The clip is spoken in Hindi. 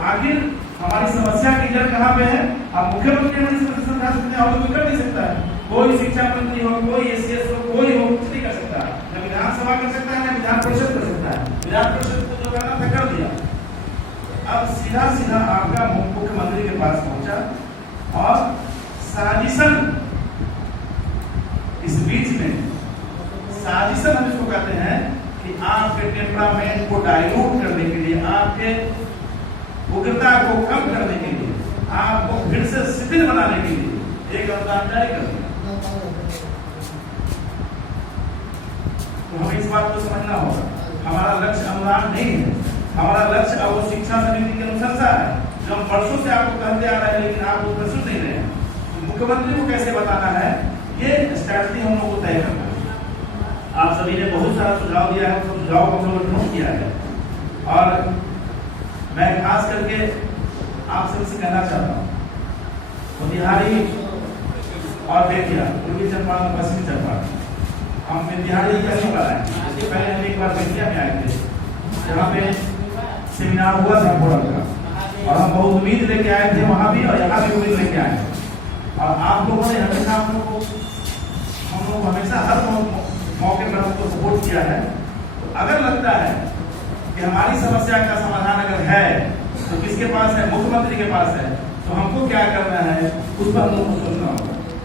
आखिर हमारी समस्या की जड़ कहाँ पे है? आप मुख्यमंत्री हमारी समस्या समझा सकते हैं और कोई कर नहीं सकता है। कोई शिक्षा मंत्री हो, कोई एसीएस हो, कोई हो, कुछ नहीं कर सकता। न विधानसभा कर सकता है, न विधान परिषद कर सकता है। विधान परिषद को जो करना था कर दिया। अब सीधा सीधा आपका मुख्यमंत्री के पास पहुंचा और साजिशन, इस बीच में साजिशन हम इसको कहते हैं कि आपके टेम्परामेंट को डाइल्यूट करने के लिए, आपके उग्रता को कम करने के लिए, आपको फिर से शिथिल बनाने के लिए एक अनुदान जारी कर दिया। तो हमें इस बात को समझना होगा, हमारा लक्ष्य अनुदान नहीं है, हमारा लक्ष्य अब वो शिक्षा समिति की अनुशंसा है जो हम वर्षों से आपको कहते आ रहे हैं, लेकिन आप उसमें सुन नहीं रहे हैं। तो मुख्यमंत्री को कैसे बताना है, ये स्ट्रैटेजी हम लोग को तय करना है। आप सभी ने बहुत सारा सुझाव दिया है, तो सुझाव को हम लोग नोट किया है और मैं खास करके आप सबसे कहना चाहता हूँ, मोतिहारी और बेतिया, पूर्वी चंपारण, पश्चिमी चंपारण, हम मोतिहारी पहली बार आए। इससे पहले हम एक बार बेतिया में आए थे, जहाँ पे सेमिनार हुआ था फोरम का, और हम बहुत उम्मीद लेके आए थे वहाँ भी और यहाँ भी उम्मीद लेके आए थे। और आप लोगों ने हमेशा हम लोग हमेशा हर मौके पर हमको सपोर्ट किया है। तो अगर लगता है कि हमारी समस्या का समाधान अगर है तो किसके पास है? मुख्यमंत्री के पास है। तो हमको क्या करना है, उस पर हम लोग को सोचना